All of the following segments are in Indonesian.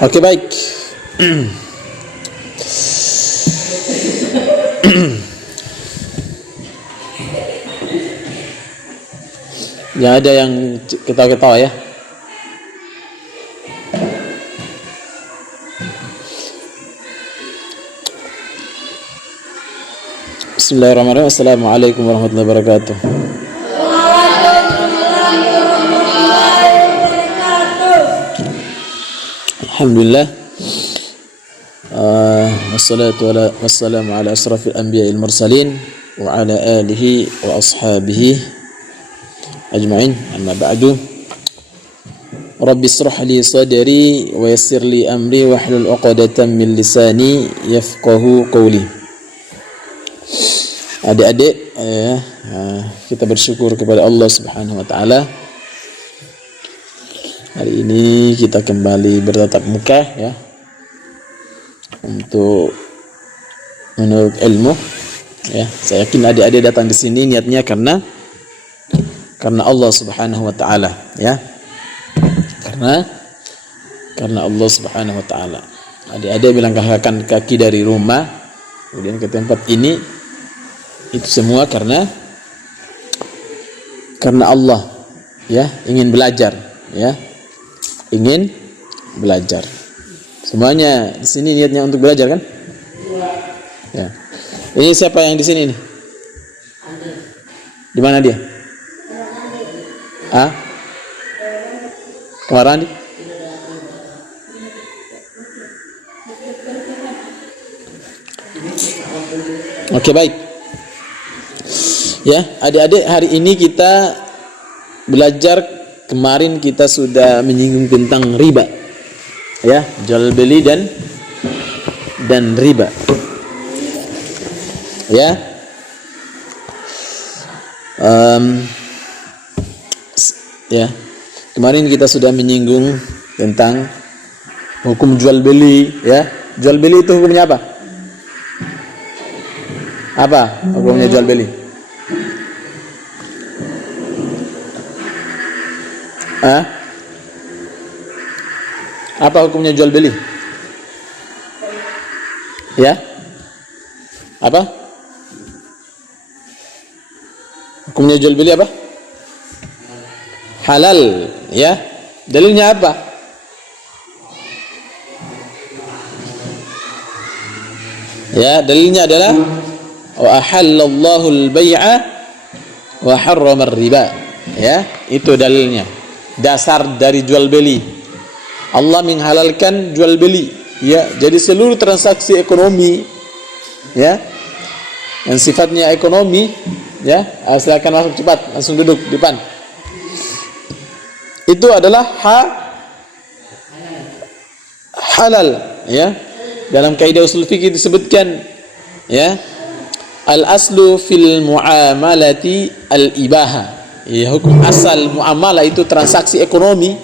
Oke, baik. Ya, ada yang ketawa-ketawa ya. Bismillahirrahmanirrahim. Assalamualaikum warahmatullahi wabarakatuh. Alhamdulillah. Wassalamu ala asrafil anbiya'il mursalin wa ala alihi wa ashabihi ajma'in. Amma ba'du. Rabbi israh li sadri wa yassir li amri wahlul 'uqdatam min lisani yafqahu qawli. Adik-adik, kita bersyukur kepada Allah Subhanahu wa taala. Hari ini kita kembali bertatap muka ya untuk menuntut ilmu ya. Saya yakin adik-adik datang di sini niatnya karena Allah Subhanahu wa taala ya. Karena Allah Subhanahu wa taala. Adik-adik melangkahkan kaki dari rumah kemudian ke tempat ini, itu semua karena Allah ya, ingin belajar ya. Ingin belajar. Semuanya di sini niatnya untuk belajar kan? Ya. Ini siapa yang di sini nih? Di mana dia? Kamar mandi? Oke, baik. Ya, adik-adik, hari ini kita belajar. Kemarin kita sudah menyinggung tentang riba, ya, jual beli dan riba, ya. Ya, kemarin kita sudah menyinggung tentang hukum jual beli, ya. Jual beli itu hukumnya apa? Apa hukumnya jual beli? Apa hukumnya jual beli? Ya? Apa? Hukumnya jual beli apa? Halal, ya. Dalilnya apa? Ya, dalilnya adalah wa ahallallahu al-bai'a wa harrama ar-riba. Ya, itu dalilnya. Dasar dari jual beli. Allah menghalalkan jual beli, ya. Jadi seluruh transaksi ekonomi, ya, yang sifatnya ekonomi, ya. Silakan masuk cepat, langsung duduk di depan. Itu adalah halal, ya. Dalam kaidah usul fikih disebutkan, ya, al aslu fil muamalati al ibaha. Ya, hukum asal muamalah itu transaksi ekonomi,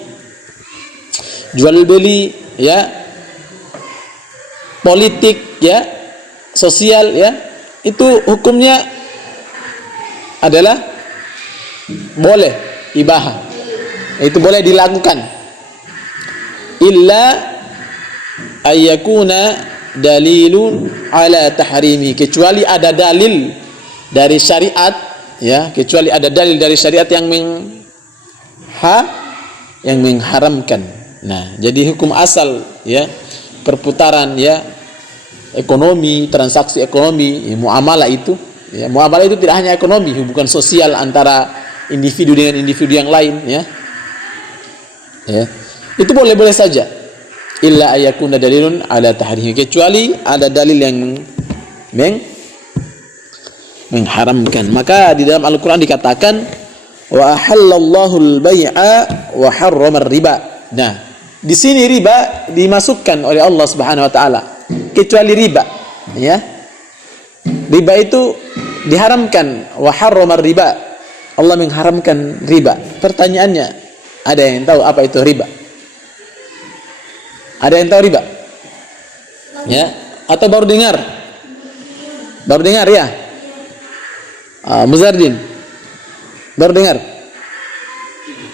jual beli, ya, politik, ya, sosial, ya, itu hukumnya adalah boleh, ibahah, itu boleh dilakukan, illa ayyakuna dalilun ala tahrimi, kecuali ada dalil dari syariat, ya, kecuali ada dalil dari syariat yang mengharamkan. Nah, jadi hukum asal, ya, perputaran, ya, ekonomi, transaksi ekonomi, ya, muamalah itu, ya, muamalah itu tidak hanya ekonomi, hubungan sosial antara individu dengan individu yang lain, ya. Ya. Itu boleh-boleh saja. Illa ayakuna dalilun ala tahrimi, kecuali ada dalil yang mengharamkan. Maka di dalam Al-Qur'an dikatakan wa ahallallahu al-bai'a wa harrama ar-riba. Nah, di sini riba dimasukkan oleh Allah Subhanahu wa taala, kecuali riba, ya. Riba itu diharamkan, wa harrama riba. Allah mengharamkan riba. Pertanyaannya, ada yang tahu apa itu riba? Ada yang tahu riba? Ya, atau baru dengar? Baru dengar, ya? Muzardin baru dengar?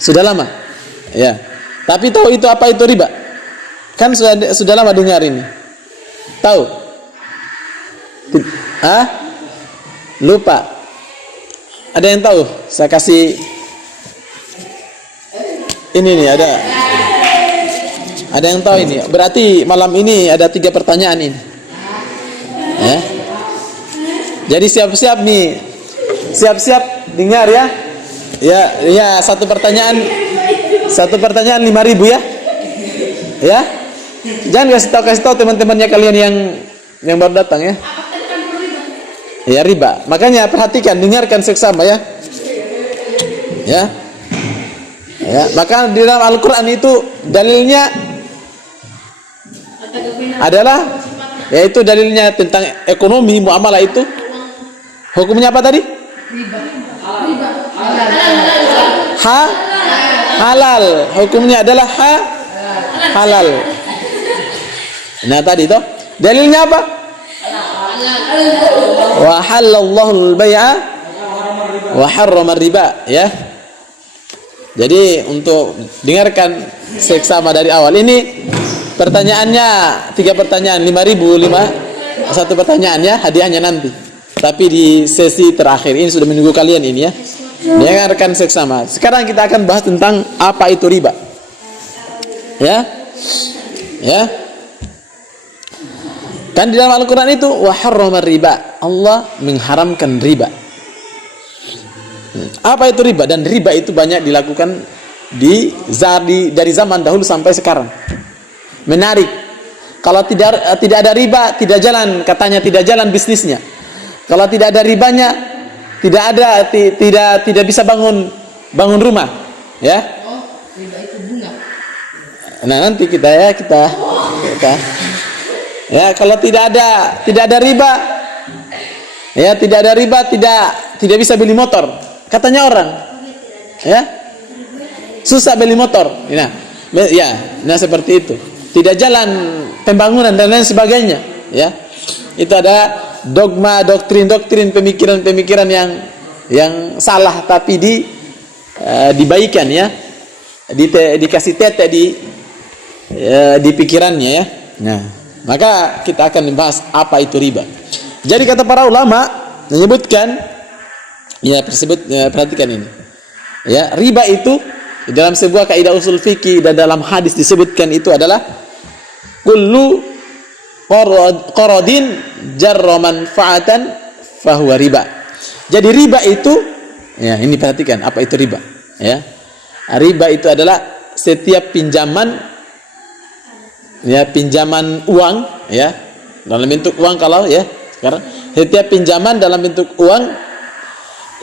Sudah lama? Ya. Tapi tahu itu apa itu riba? Kan sudah lama dengar ini. Tahu? Lupa. Ada yang tahu? Saya kasih ini nih, ada yang tahu ini. Berarti malam ini ada 3 pertanyaan ini. Ya. Jadi siap-siap nih. Siap-siap dengar ya. Ya, satu pertanyaan 5.000 ya. Ya. Jangan kasih tahu teman-temannya kalian yang baru datang ya. Ya, riba. Makanya perhatikan, dengarkan seksama ya. Ya. Ya, maka di dalam Al-Qur'an itu dalilnya adalah yaitu dalilnya tentang ekonomi muamalah itu. Hukumnya apa tadi? Riba. Halal. Hukumnya adalah halal. Nah tadi toh dalilnya apa? Wa halallahu al-bai'a wa harrama riba ya. Jadi untuk dengarkan seksama dari awal. Ini pertanyaannya 3 pertanyaan 5.000 satu pertanyaan ya, hadiahnya nanti. Tapi di sesi terakhir ini sudah menunggu kalian ini ya. Dengarkan seksama. Sekarang kita akan bahas tentang apa itu riba. Ya. Ya. Kan di dalam Al-Qur'an itu wa harrama riba. Allah mengharamkan riba. Apa itu riba? Dan riba itu banyak dilakukan dari zaman dahulu sampai sekarang. Menarik. Kalau tidak ada riba, tidak jalan, katanya tidak jalan bisnisnya. Kalau tidak ada ribanya, tidak bisa bangun rumah, ya. Oh, riba itu bunga. Nah, nanti kita ya, kalau tidak ada riba, ya, tidak bisa beli motor, katanya orang, ya. Susah beli motor. Nah seperti itu. Tidak jalan pembangunan dan lain sebagainya, ya. Itu ada dogma, doktrin, pemikiran yang salah tapi dibaikan ya. Dikasih tete di pikirannya ya. Nah, maka kita akan membahas apa itu riba. Jadi kata para ulama menyebutkan perhatikan ini. Ya, riba itu dalam sebuah kaidah usul fikih dan dalam hadis disebutkan itu adalah kullu qaradin jarra manfaatan fahuwa riba. Jadi riba itu, ya ini perhatikan apa itu riba. Ya, riba itu adalah setiap pinjaman uang, ya, dalam bentuk uang. Kalau ya sekarang setiap pinjaman dalam bentuk uang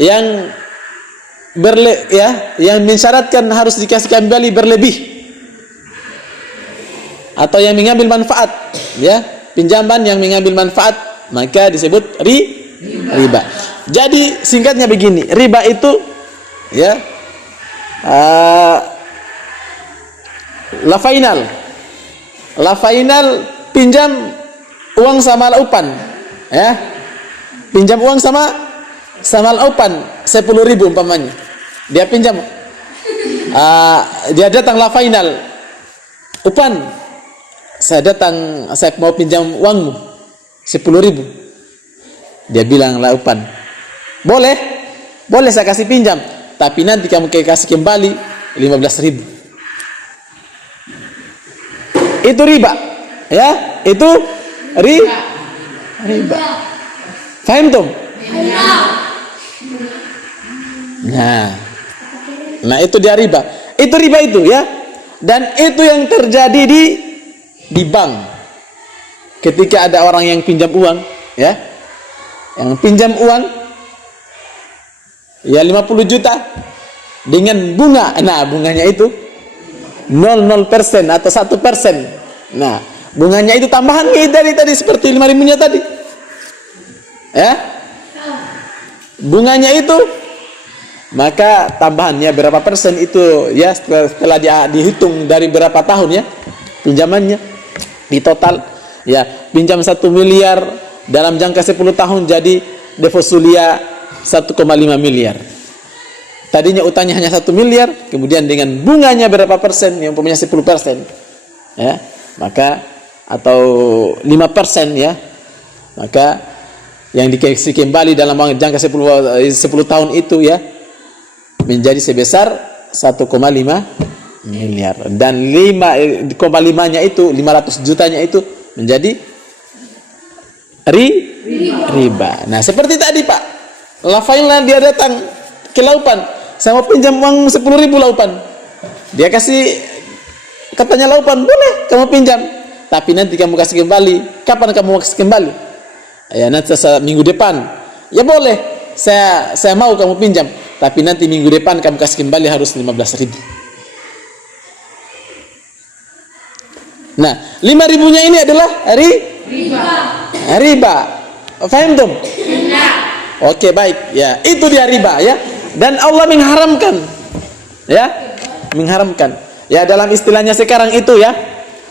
yang yang mensyaratkan harus dikasih kembali berlebih atau yang mengambil manfaat, ya, pinjaman yang mengambil manfaat, maka disebut riba. Jadi singkatnya begini, riba itu ya la final pinjam uang sama laupan, ya, pinjam uang sama laupan 10.000 umpamanya. Dia pinjam, dia datang la final, upan, saya mau pinjam uangmu 10.000. Dia bilang la upan, boleh saya kasih pinjam, tapi nanti kamu kasih kembali 15.000. Itu riba, ya, itu riba. Faham tuh? Nah itu dia riba. Itu riba itu ya. Dan itu yang terjadi di bank. Ketika ada orang yang pinjam uang, ya, yang pinjam uang ya 50 juta dengan bunga. Nah, bunganya itu 0,0% atau 1%. Nah, bunganya itu tambahan dari tadi seperti 5.000-nya tadi. Ya. Bunganya itu, maka tambahannya berapa persen itu ya, setelah dihitung dari berapa tahun ya pinjamannya di total ya, pinjam 1 miliar dalam jangka 10 tahun jadi deposulia 1,5 miliar. Tadinya utangnya hanya 1 miliar, kemudian dengan bunganya berapa persen, yang umpamanya 10%, ya, maka atau 5% ya, maka yang dikasih kembali dalam jangka 10 tahun itu ya menjadi sebesar 1,5 miliar, dan 5,5-nya itu 500 jutanya itu menjadi riba. Nah, seperti tadi Pak, Lafaillah dia datang ke Laupan, saya mau pinjam uang 10.000 Laupan. Dia kasih, katanya Laupan, boleh kamu pinjam, tapi nanti kamu kasih kembali. Kapan kamu mau kasih kembali? Ya nanti minggu depan. Ya boleh, saya mau kamu pinjam, tapi nanti minggu depan kamu kasih kembali harus 15.000. Nah, 5.000-nya ini adalah riba. Faham tum? Oke, baik. Ya, itu dia riba ya. Dan Allah mengharamkan. Ya, mengharamkan. Ya, dalam istilahnya sekarang itu ya,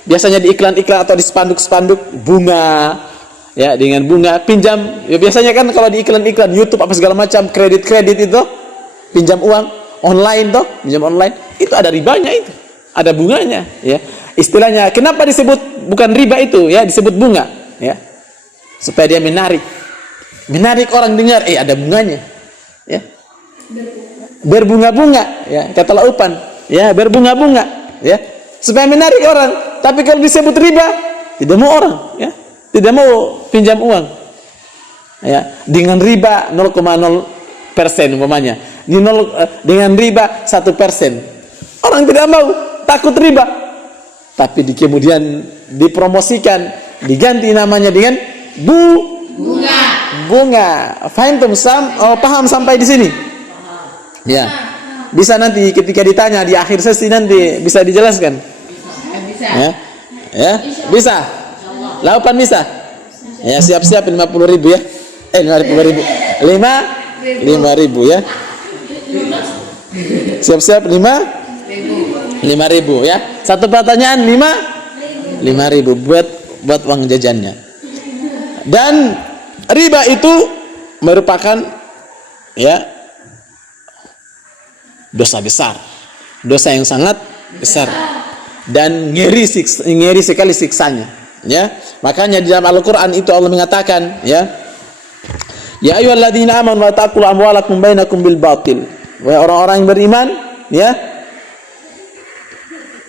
biasanya di iklan-iklan atau di spanduk-spanduk bunga, ya, dengan bunga pinjam. Ya, biasanya kan kalau di iklan-iklan YouTube apa segala macam, kredit itu, pinjam uang online toh, pinjam online, itu ada ribanya itu. Ada bunganya, ya. Istilahnya kenapa disebut bukan riba itu ya, disebut bunga ya, supaya dia menarik orang dengar, ada bunganya ya, berbunga-bunga ya, kata Laupan ya, berbunga-bunga ya, supaya menarik orang. Tapi kalau disebut riba, tidak mau orang ya, tidak mau pinjam uang ya, dengan riba 0,0% umpamanya, dengan riba 1%, orang tidak mau, takut riba. Tapi kemudian dipromosikan, diganti namanya dengan bunga. Paham sampai di sini? Ya. Bisa nanti ketika ditanya di akhir sesi nanti bisa dijelaskan. Bisa. Ya. Bisa. Laupan bisa. Ya, siap-siap 50.000 ya. 50.000. 5.000 ya. Siap-siap 5.000 ya. Satu pertanyaan 5.000 buat uang jajannya. Dan riba itu merupakan ya dosa besar, dosa yang sangat besar, dan ngeri sekali siksanya ya. Makanya di dalam Al-Qur'an itu Allah mengatakan ya ayyuhalladzina amanu la ta'kulu amwalakum bainakum bil batil. Wahai orang-orang yang beriman ya,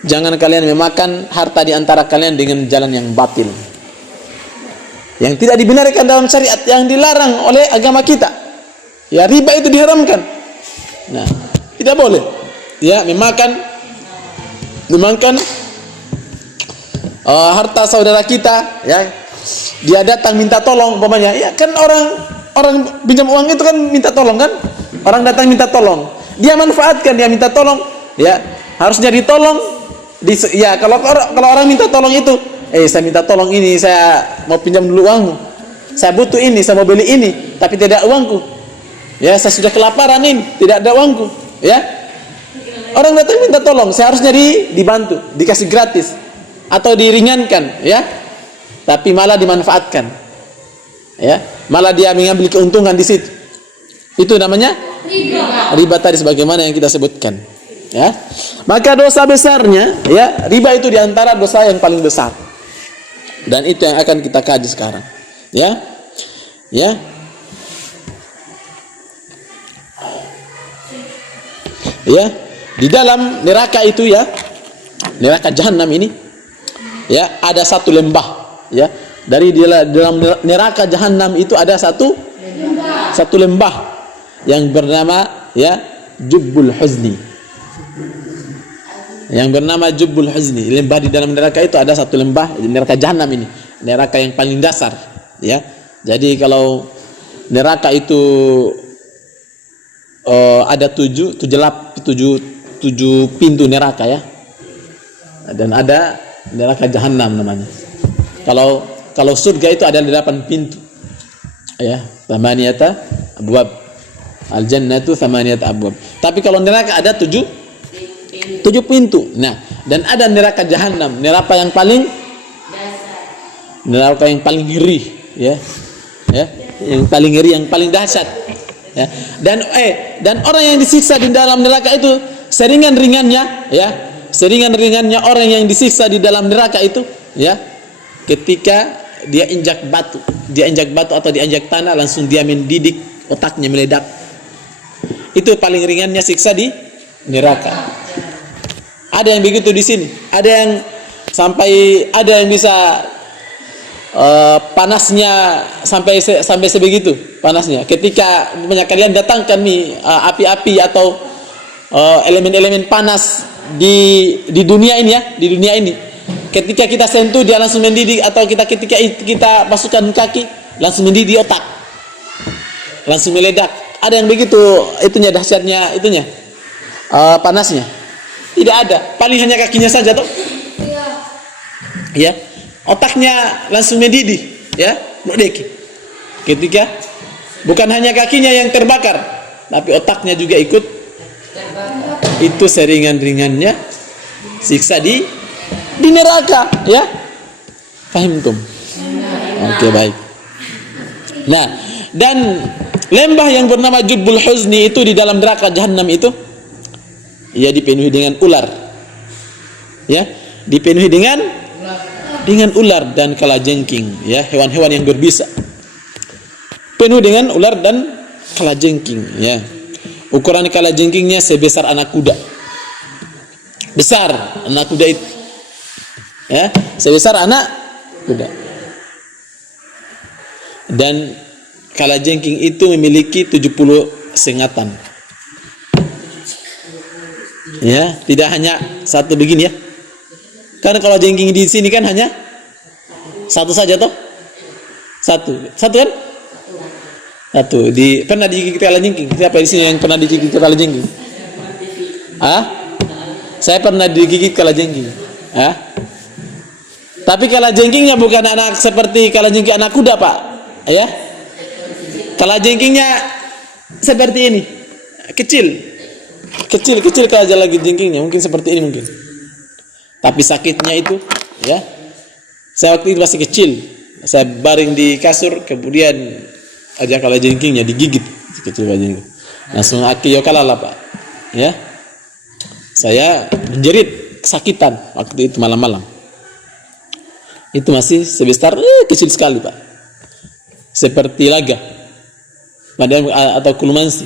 jangan kalian memakan harta di antara kalian dengan jalan yang batil, yang tidak dibenarkan dalam syariat, yang dilarang oleh agama kita. Ya, riba itu diharamkan. Nah, tidak boleh ya memakan harta saudara kita ya. Dia datang minta tolong umpamanya, ya kan orang pinjam uang itu kan minta tolong kan? Orang datang minta tolong, dia manfaatkan, dia minta tolong ya, harusnya ditolong. Ya, kalau orang minta tolong itu, saya minta tolong ini, saya mau pinjam dulu uangmu, saya butuh ini, saya mau beli ini, tapi tidak ada uangku ya, saya sudah kelaparan ini, tidak ada uangku ya. Orang datang minta tolong, saya harusnya dibantu, dikasih gratis atau diringankan ya, tapi malah dimanfaatkan ya, malah dia mengambil keuntungan di situ. Itu namanya riba tadi sebagaimana yang kita sebutkan ya. Maka dosa besarnya ya, riba itu diantara dosa yang paling besar, dan itu yang akan kita kaji sekarang ya. Di dalam neraka itu ya, neraka jahanam ini ya, ada satu lembah ya. Dari dalam neraka jahanam itu ada satu lembah yang bernama ya Jubbul Huzni. Yang bernama Jubbul Huzni. Lembah di dalam neraka itu ada satu lembah, neraka jahanam ini, neraka yang paling dasar ya. Jadi kalau neraka itu ada tujuh pintu neraka ya, dan ada neraka jahanam namanya. Kalau surga itu ada 8 pintu ya, thamaniyata abwab, al jannatu thamaniyata abwab. Tapi kalau neraka ada 7 pintu. Nah, dan ada neraka jahanam, neraka yang paling ngeri ya, yang paling ngeri, yang paling dahsyat ya. Dan orang yang disiksa di dalam neraka itu seringan-ringannya orang yang disiksa di dalam neraka itu ya, ketika dia injak batu atau diinjak tanah, langsung dia mendidik, otaknya meledak. Itu paling ringannya siksa di neraka. Ada yang begitu di sini, ada yang bisa panasnya sampai sebegitu panasnya. Ketika kalian datangkan api-api atau elemen-elemen panas di dunia ini ya, di dunia ini. Ketika kita sentuh dia langsung mendidih, atau ketika kita masukkan kaki langsung mendidih otak, langsung meledak. Ada yang begitu itunya, dahsyatnya itunya, panasnya. Tidak ada, paling hanya kakinya saja toh. Ya, otaknya langsung mendidih, ya, merdeki. Ketika bukan hanya kakinya yang terbakar, tapi otaknya juga ikut terbakar. Itu seringan-ringannya siksa di neraka, ya. Paham tum? Oke, baik. Nah, dan lembah yang bernama Jubbul Huzni itu di dalam neraka Jahannam itu, ia dipenuhi dengan ular, ya, dipenuhi dengan ular dan kalajengking, ya, hewan-hewan yang berbisa, penuh dengan ular dan kalajengking, ya. Ukuran kalajengkingnya sebesar anak kuda, besar anak kuda itu, ya, sebesar anak kuda. Dan kalajengking itu memiliki 70 sengatan, ya, tidak hanya satu begini ya. Karena kalau jengking di sini kan hanya satu saja toh, satu kan, satu. Pernah digigit kalajengking? Siapa di sini yang pernah digigit kalajengking? Saya pernah digigit kalajengking. Tapi kalajengkingnya bukan anak seperti kalajengking anak kuda, Pak, ya. Kalajengkingnya seperti ini, kecil kalajengkingnya, mungkin seperti ini mungkin. Tapi sakitnya itu, ya. Saya waktu itu masih kecil, saya baring di kasur, kemudian aja kalajengkingnya digigit, kecil kalajengking. Langsung aki kalala, Pak, ya. Saya menjerit kesakitan waktu itu malam-malam. Itu masih sebesar kecil sekali, Pak, seperti laga atau kulumansi.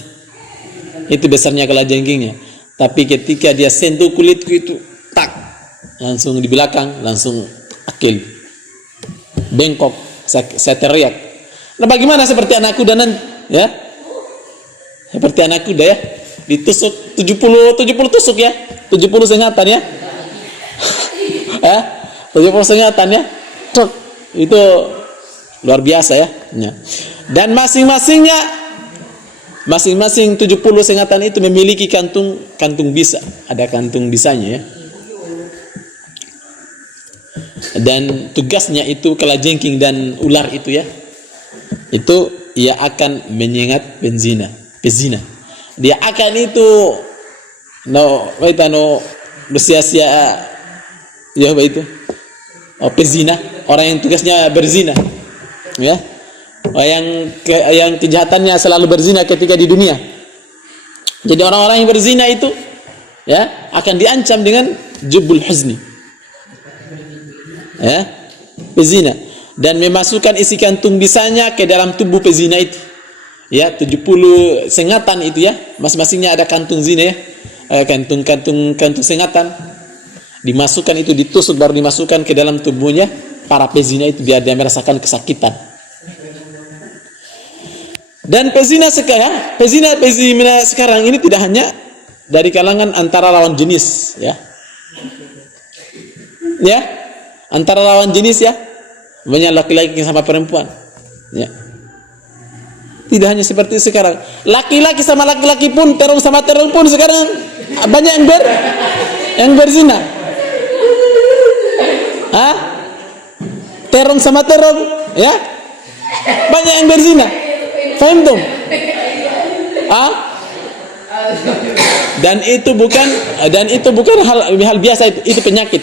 Itu besarnya kalajengkingnya. Tapi ketika dia sentuh kulitku itu, tak, langsung di belakang, langsung akil, bengkok. Saya teriak. Nah, bagaimana seperti anak kuda nanti, ya? Seperti anak kuda, ya, ditusuk 70 tusuk, ya, 70 sengatan, ya. 70 sengatan, ya. Itu luar biasa, ya. Dan masing-masing 70 sengatan itu memiliki kantung bisa, ada kantung bisanya, ya. Dan tugasnya itu kalajengking dan ular itu, ya, itu ia akan menyengat pezina. Dia akan itu bersia-sia, ya, itu pezina, orang yang tugasnya berzina, ya, yang kejahatannya selalu berzina ketika di dunia. Jadi orang-orang yang berzina itu, ya, akan diancam dengan Jubbul Huzni, ya, pezina, dan memasukkan isi kantung bisanya ke dalam tubuh pezina itu, ya, 70 sengatan itu, ya, masing-masingnya ada kantung zina, ya, kantung sengatan, dimasukkan itu, ditusuk, baru dimasukkan ke dalam tubuhnya para pezina itu biar dia merasakan kesakitan. Dan pezina sekarang ini tidak hanya dari kalangan antara lawan jenis, ya, antara lawan jenis, ya, banyak laki-laki sama perempuan, ya. Tidak hanya seperti itu sekarang, laki-laki sama laki-laki pun, terong sama terong pun sekarang banyak yang berzina. Terong sama terong, ya, banyak yang berzina. Faham dong? Dan itu bukan hal biasa, itu penyakit.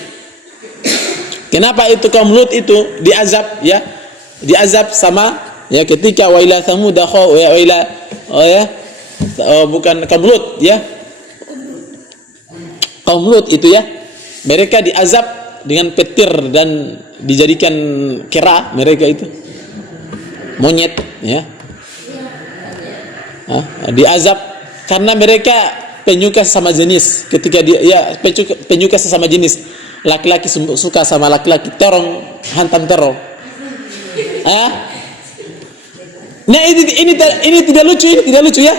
Kenapa itu kaum Lut itu diazab, ya, diazab sama, ya, ketika wa ila Thamud bukan kaum Lut, ya, kaum Lut itu, ya, mereka diazab dengan petir dan dijadikan kera mereka itu, monyet, ya. Diazab karena mereka penyuka sesama jenis. Ketika dia penyuka sesama jenis, laki-laki suka sama laki-laki, terong hantam terong. Nah ini tidak lucu ya.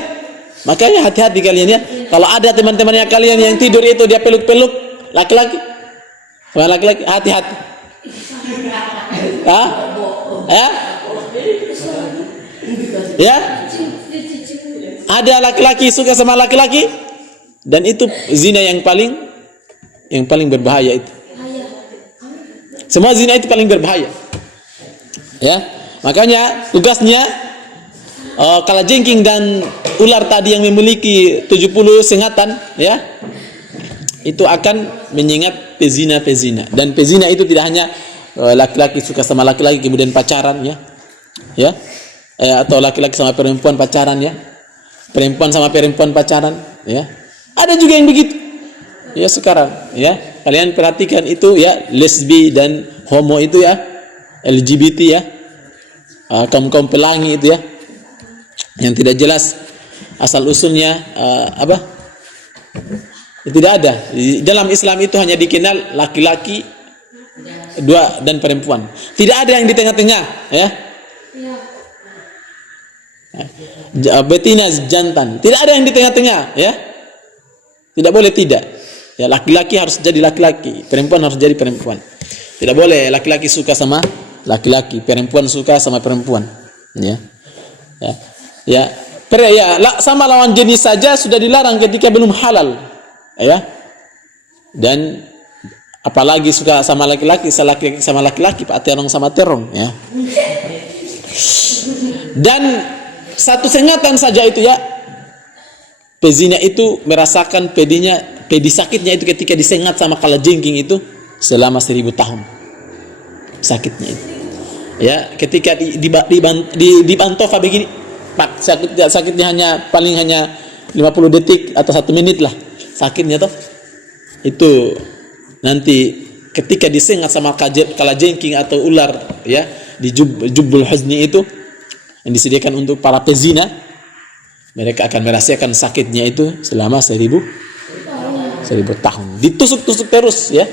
Makanya hati-hati kalian ya. Kalau ada teman-temannya kalian yang tidur itu dia peluk-peluk laki-laki, sama laki-laki, hati-hati. Ya. Ada laki-laki suka sama laki-laki, dan itu zina yang paling berbahaya itu. Semua zina itu paling berbahaya. Ya, makanya tugasnya kalajengking dan ular tadi yang memiliki 70 sengatan, ya, itu akan menyengat pezina. Dan pezina itu tidak hanya laki-laki suka sama laki-laki kemudian pacaran, ya, atau laki-laki sama perempuan pacaran, ya, perempuan sama perempuan pacaran, ya. Ada juga yang begitu, ya sekarang, ya. Kalian perhatikan itu, ya, lesbi dan homo itu, ya, LGBT, ya, kaum pelangi itu, ya, yang tidak jelas asal usulnya tidak ada. Dalam Islam itu hanya dikenal laki-laki dua dan perempuan. Tidak ada yang di tengah-tengah, ya. Betina jantan, tidak ada yang di tengah-tengah, ya. Tidak boleh tidak. Ya, laki-laki harus jadi laki-laki, perempuan harus jadi perempuan. Tidak boleh laki-laki suka sama laki-laki, perempuan suka sama perempuan, ya. Sama lawan jenis saja sudah dilarang ketika belum halal, ya. Dan apalagi suka sama laki-laki, sama laki-laki, Pak terong sama terong, ya. Dan satu sengatan saja itu, ya, pezina itu merasakan pedi sakitnya itu ketika disengat sama kalajengking itu selama 1000 tahun sakitnya itu, ya. Ketika di Bantofa begini, Pak, sakitnya paling hanya 50 detik atau 1 menit lah sakitnya toh. Itu nanti ketika disengat sama kalajengking atau ular, ya, di Jubbul Huzni itu yang disediakan untuk para pezina, mereka akan merasakan sakitnya itu selama 1000 tahun. Ditusuk-tusuk terus, ya.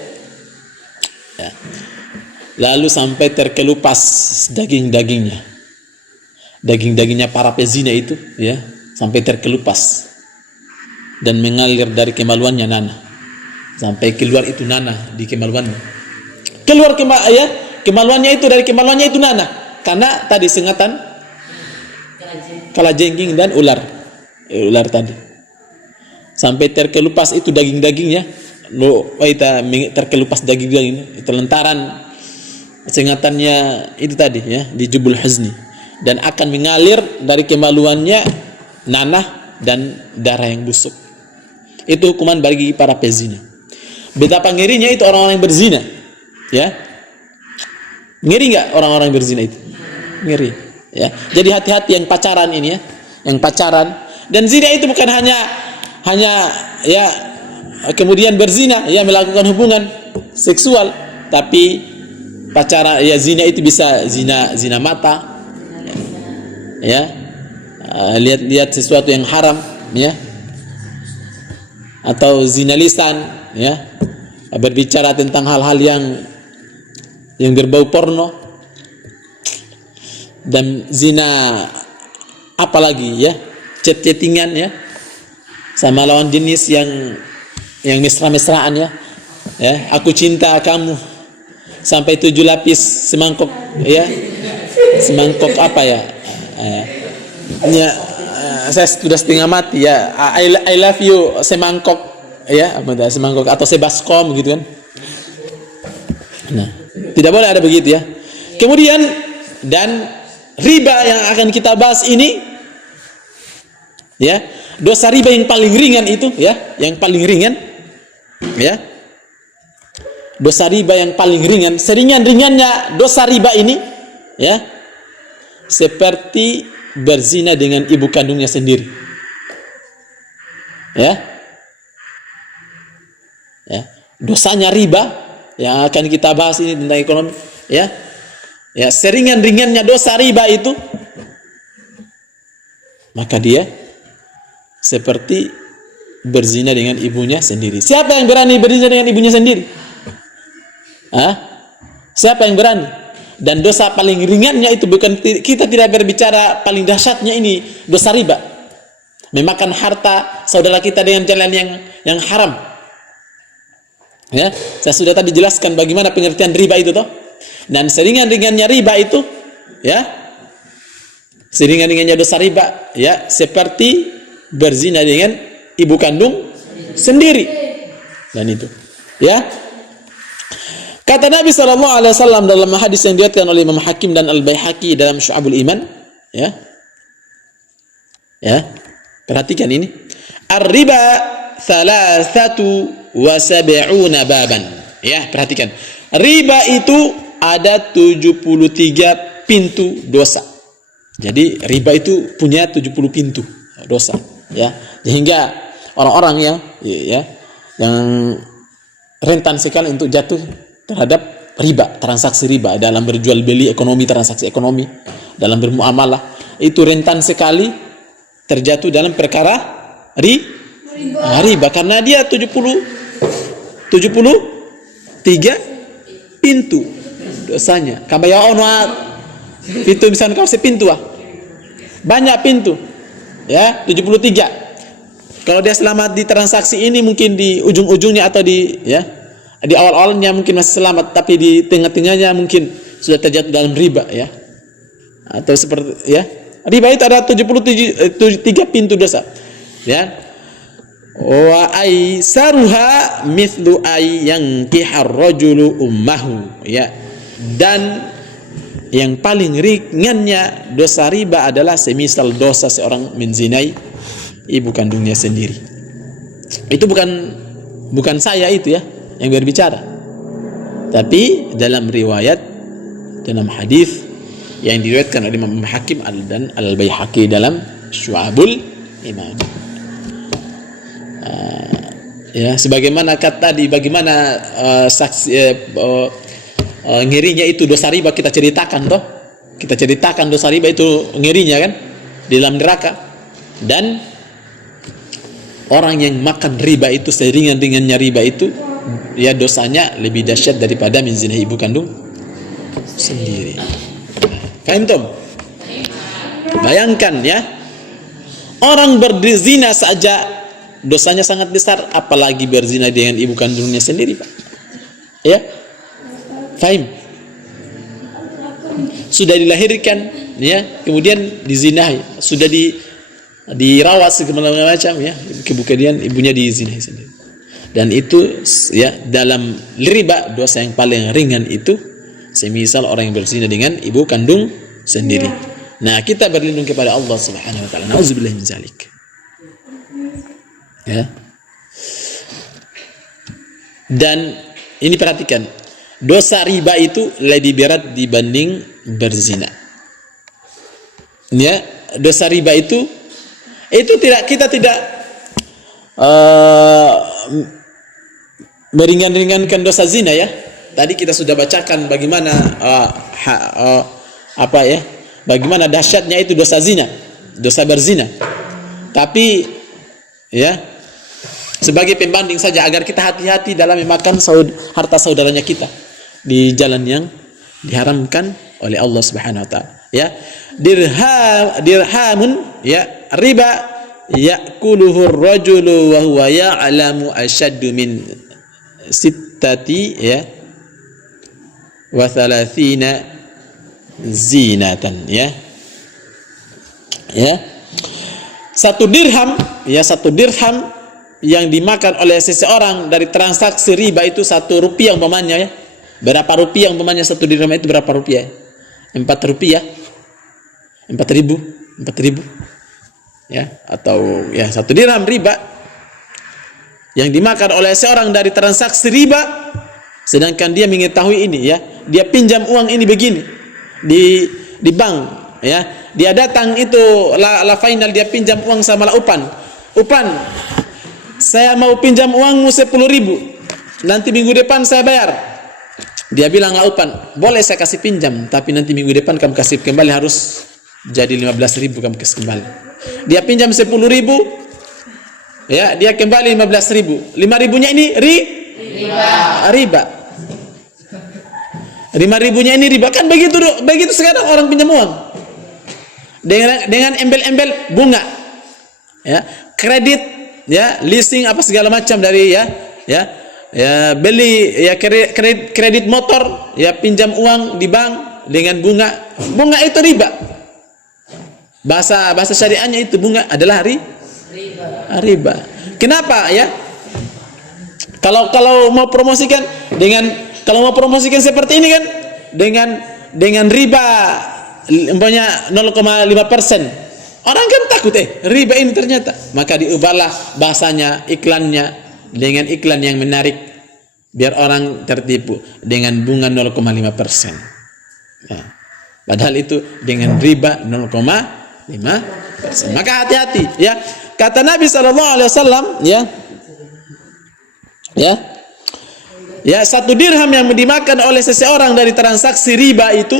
Lalu sampai terkelupas daging-dagingnya para pezina itu, ya, sampai terkelupas dan mengalir dari kemaluannya nanah, sampai keluar itu nanah di kemaluannya. Kemaluannya itu, dari kemaluannya itu nanah karena tadi sengatan kalajengking dan ular tadi, sampai terkelupas itu daging-dagingnya. Terkelupas daging-daging itu lantaran sengatannya itu tadi, ya, di Jubbul Huzni, dan akan mengalir dari kemaluannya nanah dan darah yang busuk. Itu hukuman bagi para pezina. Betapa ngerinya itu orang-orang yang berzina, ya. Ngeri nggak orang-orang yang berzina itu? Ngeri, ya. Jadi hati-hati yang pacaran ini, ya, yang pacaran. Dan zina itu bukan hanya ya kemudian berzina, ya, melakukan hubungan seksual, tapi pacaran, ya, zina itu bisa zina mata, ya, lihat sesuatu yang haram, ya, atau zina lisan, ya, berbicara tentang hal-hal yang berbau porno, dan zina apalagi, ya, chat-chattingan, ya, sama lawan jenis yang mesra-mesraan, ya, aku cinta kamu sampai 7 lapis semangkok, ya, semangkok apa, ya, saya sudah setengah mati, ya, I love you semangkok, ya, semangkok atau sebaskom gitu kan. Nah, tidak boleh ada begitu, ya. Kemudian, dan riba yang akan kita bahas ini, ya, dosa riba yang paling ringan itu, ya, yang paling ringan, ya, dosa riba yang paling ringan, seringan-ringannya dosa riba ini, ya, seperti berzina dengan ibu kandungnya sendiri, ya. Dosanya riba yang akan kita bahas ini tentang ekonomi ya, ya seringan-ringannya dosa riba itu, maka dia seperti berzina dengan ibunya sendiri. Siapa yang berani berzina dengan ibunya sendiri? Siapa yang berani? Dan dosa paling ringannya itu bukan, kita tidak berbicara paling dahsyatnya ini dosa riba, memakan harta saudara kita dengan jalan yang haram. Ya, saya sudah tadi jelaskan bagaimana pengertian riba itu toh. Dan seringan-ringannya riba itu, ya, seringan-ringannya dosa riba, ya, seperti berzina dengan ibu kandung sendiri. Dan itu, ya. Kata Nabi SAW dalam hadis yang diriwayatkan oleh Imam Hakim dan Al-Baihaqi dalam Syu'abul Iman, ya, ya, perhatikan ini. Ar-riba 73 baban. Ya, perhatikan. Riba itu ada 73 pintu dosa. Jadi riba itu punya 70 pintu dosa, ya. Sehingga orang-orang yang rentan sekali untuk jatuh terhadap riba, transaksi riba dalam berjual beli ekonomi, transaksi ekonomi, dalam bermuamalah, itu rentan sekali terjatuh dalam perkara riba karena dia 73 pintu dosanya. Kama ya ono pintu misalnya kau sepintu banyak pintu, ya, 73. Kalau dia selamat di transaksi ini, mungkin di ujung-ujungnya atau di awal-awalnya mungkin masih selamat, tapi di tengah-tengahnya mungkin sudah terjatuh dalam riba, ya. Atau seperti, ya. Riba itu ada 73 pintu dosa. Ya. Wa aisaruha mithlu ay yankihar rajulu ummahu, ya. Dan yang paling ringannya dosa riba adalah semisal dosa seorang menzinai ibu kandungnya sendiri. Itu bukan saya itu, ya, yang berbicara, tapi dalam riwayat, dalam hadis yang diriwayatkan oleh Imam Hakim dan Al-Baihaqi dalam Syu'abul Iman. Ya, sebagaimana kata tadi, bagaimana ngerinya itu dosa riba kita ceritakan toh. Kita ceritakan dosa riba itu ngerinya kan di dalam neraka, dan orang yang makan riba itu seringan-ringannya riba itu, ya, dosanya lebih dahsyat daripada menzina ibu kandung sendiri. Faham tom? Bayangkan, ya, orang berzina saja dosanya sangat besar, apalagi berzina dengan ibu kandungnya sendiri, Pak. Ya, faham? Sudah dilahirkan, ya, kemudian dizinahi, sudah dirawat segala macam, ya, kemudian ibunya dizinahi sendiri. Dan itu, ya, dalam riba dosa yang paling ringan itu semisal orang yang berzina dengan ibu kandung sendiri. Nah, kita berlindung kepada Allah Subhanahu wa taala. Nauzubillah min zalik. Ya. Dan ini perhatikan, dosa riba itu lebih berat dibanding berzina. Ya, dosa riba itu kita tidak meringan-ringankan dosa zina, ya. Tadi kita sudah bacakan bagaimana bagaimana dahsyatnya itu dosa zina, dosa berzina. Tapi, ya, sebagai pembanding saja agar kita hati-hati dalam memakan harta saudaranya kita di jalan yang diharamkan oleh Allah Subhanahu wa taala, ya. Dirhamun, ya, riba ya'kuluhu ar-rajulu wa huwa ya'lamu ashaddu min sittati, ya, wa thalathina zinatan, ya. Ya. Satu dirham yang dimakan oleh seseorang dari transaksi riba itu 1 rupiah umpamanya, ya. Berapa rupiah umpamanya 1 dirham itu berapa rupiah? 4 rupiah. 4.000. Ya, atau, ya, 1 dirham riba yang dimakan oleh seorang dari transaksi riba, sedangkan dia mengetahui ini, ya, dia pinjam uang ini begini di bank, ya, dia datang itu la final, dia pinjam uang sama upan, saya mau pinjam uangmu 10.000, nanti minggu depan saya bayar. Dia bilang, Upan, boleh saya kasih pinjam, tapi nanti minggu depan kamu kasih kembali, harus jadi 15.000 kamu kasih kembali. Dia pinjam 10.000, ya, dia kembali 15.000. 5.000-nya ini riba. 5.000-nya ini riba. Kan begitu sekarang orang pinjam uang. Dengan embel-embel bunga. Ya, kredit, ya, leasing apa segala macam dari ya, beli ya kredit motor, ya, pinjam uang di bank dengan bunga. Bunga itu riba. Bahasa syariahnya itu bunga adalah riba. Kenapa, ya? Kalau mau promosikan seperti ini kan dengan riba umpamanya 0,5%. Orang kan takut, riba ini ternyata. Maka diubahlah bahasanya, iklannya dengan iklan yang menarik biar orang tertipu dengan bunga 0,5%. Nah, padahal itu dengan riba 0,5%. Maka hati-hati, ya. Kata Nabi SAW, ya, 1 dirham yang dimakan oleh seseorang dari transaksi riba itu,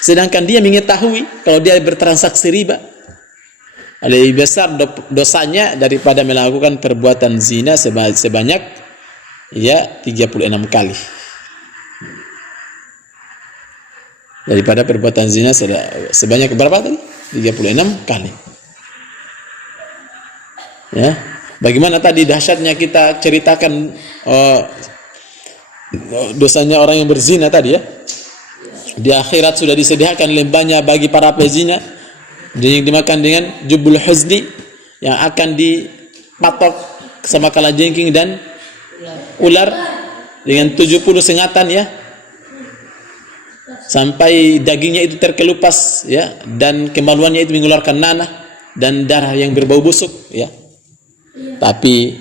sedangkan dia mengetahui kalau dia bertransaksi riba, lebih besar dosanya daripada melakukan perbuatan zina sebanyak 36 kali. Daripada perbuatan zina sebanyak berapa tadi? 36 kali. Ya. Bagaimana tadi dahsyatnya kita ceritakan dosanya orang yang berzina tadi, ya. Di akhirat sudah disediakan lembahnya bagi para pezina, yang dimakan dengan jubul huzni, yang akan dipatok sama kalajengking dan ular dengan 70 sengatan, ya, sampai dagingnya itu terkelupas, ya, dan kemaluannya itu mengeluarkan nanah dan darah yang berbau busuk, ya. Tapi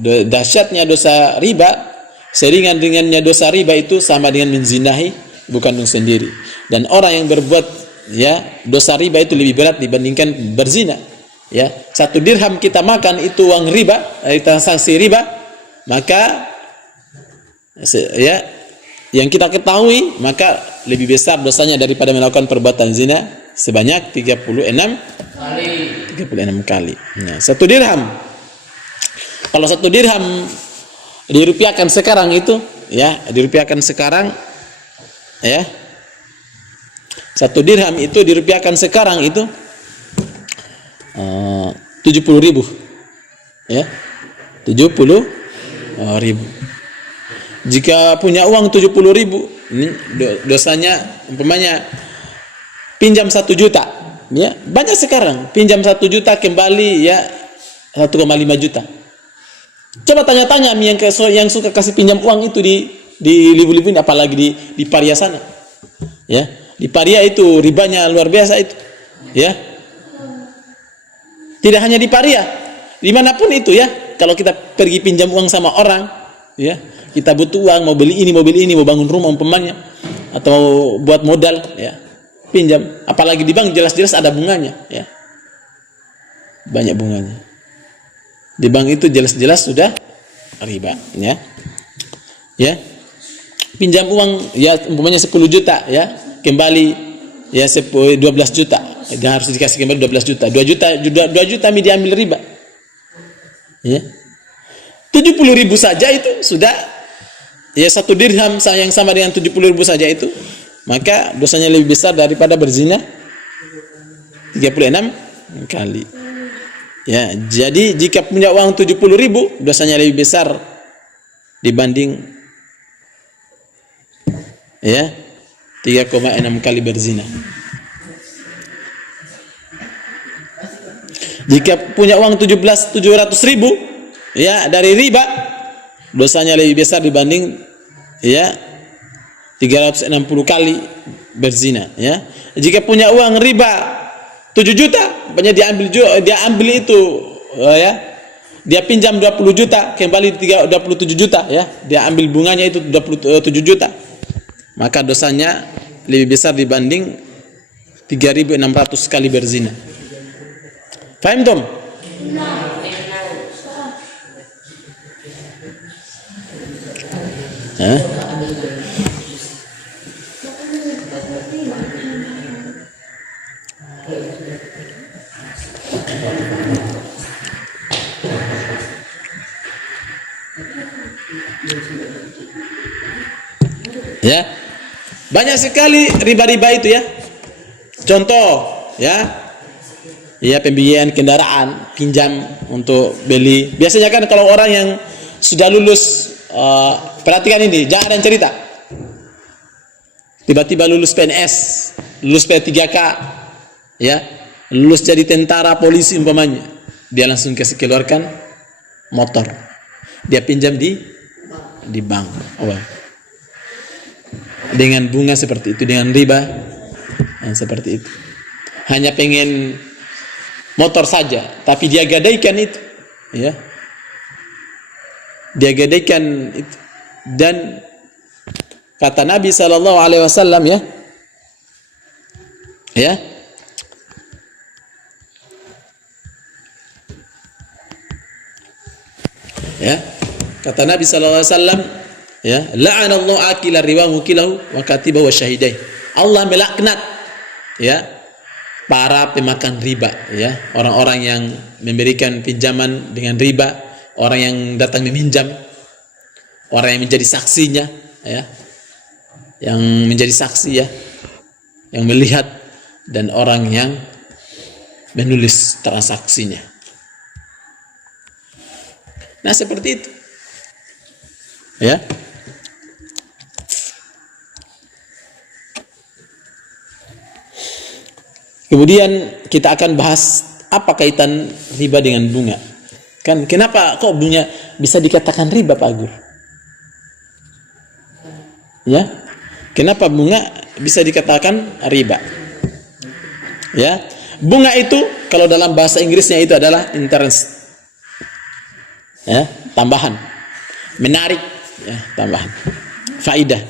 dahsyatnya dosa riba, seringan dengannya dosa riba itu sama dengan menzinahi ibu kandung sendiri. Dan orang yang berbuat, ya, dosa riba itu lebih berat dibandingkan berzina, ya. 1 dirham kita makan itu uang riba, transaksi riba, maka, ya, yang kita ketahui, maka lebih besar dosanya daripada melakukan perbuatan zina sebanyak 36 kali. Nah, 1 dirham, kalau 1 dirham dirupiahkan sekarang itu, ya, dirupiahkan sekarang, ya, 1 dirham itu dirupiahkan sekarang itu 70.000, ya, 70.000. Jika punya uang 70.000, ini dosanya umpamanya pinjam 1 juta, ya, banyak sekarang pinjam 1 juta kembali, ya, 1,5 juta. Coba tanya-tanya yang suka kasih pinjam uang itu di libu-libu, apalagi di Paria sana, ya. Di Paria itu ribanya luar biasa itu, ya. Tidak hanya di Paria, dimanapun itu, ya. Kalau kita pergi pinjam uang sama orang, ya, kita butuh uang, mau beli ini, mau bangun rumah umpamanya, atau buat modal, ya, pinjam. Apalagi di bank jelas-jelas ada bunganya, ya, banyak bunganya. Di bank itu jelas-jelas sudah riba, ya. Ya. Pinjam uang, ya, umpamanya 10 juta, ya, kembali, ya, 12 juta. Dia harus dikasih kembali 12 juta. 2 juta diambil riba. Ya. 70.000 saja itu sudah, ya, 1 dirham yang sama dengan 70.000 saja itu, maka dosanya lebih besar daripada berzina 36 kali. Ya, jadi jika punya uang 70.000, dosanya lebih besar dibanding, ya, 3,6 kali berzina. Jika punya uang 700.000, ya, dari riba, dosanya lebih besar dibanding, ya, 360 kali berzina, ya. Jika punya uang riba 7 juta, banyak dia ambil itu, ya, dia pinjam 20 juta, kembali 27 juta, ya, dia ambil bunganya itu 27 juta, maka dosanya lebih besar dibanding 3.600 kali berzina. Faham, Tom? Hah? Ya, banyak sekali riba-riba itu ya. Contoh ya, ya pembiayaan kendaraan, pinjam untuk beli. Biasanya kan kalau orang yang sudah lulus, perhatikan ini, jangan ada yang cerita. Tiba-tiba lulus PNS, lulus P3K, ya, lulus jadi tentara, polisi umpamanya, dia langsung kasih keluarkan motor, dia pinjam di bank. Oh, dengan bunga seperti itu, dengan riba yang seperti itu. Hanya pengen motor saja, tapi dia gadaikan itu, ya. Dia gadaikan itu. Dan kata Nabi sallallahu alaihi wasallam, ya. Ya. Ya. Kata Nabi sallallahu alaihi wasallam, ya, la'anallahu akila riba mukilahu wa katibahu wa syahidai. Allah melaknat, ya, para pemakan riba, ya, orang-orang yang memberikan pinjaman dengan riba, orang yang datang meminjam, orang yang menjadi saksinya, ya, yang menjadi saksi, ya, yang melihat, dan orang yang menulis transaksinya. Nah, seperti itu, ya. Kemudian kita akan bahas apa kaitan riba dengan bunga. Kan kenapa kok bunga bisa dikatakan riba, Pak Agur? Ya, kenapa bunga bisa dikatakan riba? Ya, bunga itu kalau dalam bahasa Inggrisnya itu adalah interest, ya, tambahan, menarik, ya, tambahan, faidah,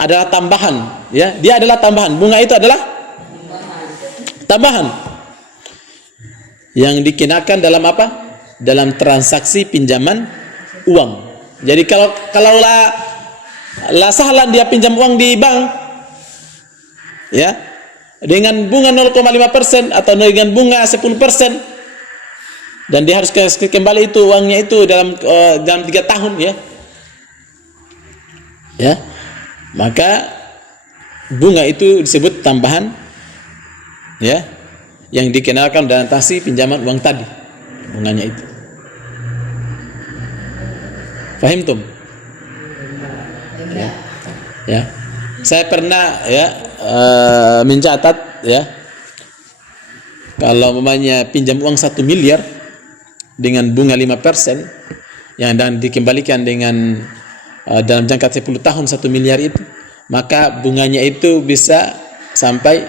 adalah tambahan, ya, dia adalah tambahan. Bunga itu adalah tambahan yang dikenakan dalam apa? Dalam transaksi pinjaman uang. Jadi kalau la sahlan dia pinjam uang di bank, ya, dengan bunga 0,5% atau dengan bunga 10%, dan dia harus kembali itu uangnya itu dalam 3 tahun, ya. Ya. Maka bunga itu disebut tambahan, ya, yang dikenalkan dalam transaksi pinjaman uang tadi, bunganya itu. Fahim tum? Ya. Ya. Saya pernah, ya, mencatat, ya, kalau umpamanya pinjam uang 1 miliar dengan bunga 5%, yang dan dikembalikan dengan dalam jangka 10 tahun 1 miliar itu, maka bunganya itu bisa sampai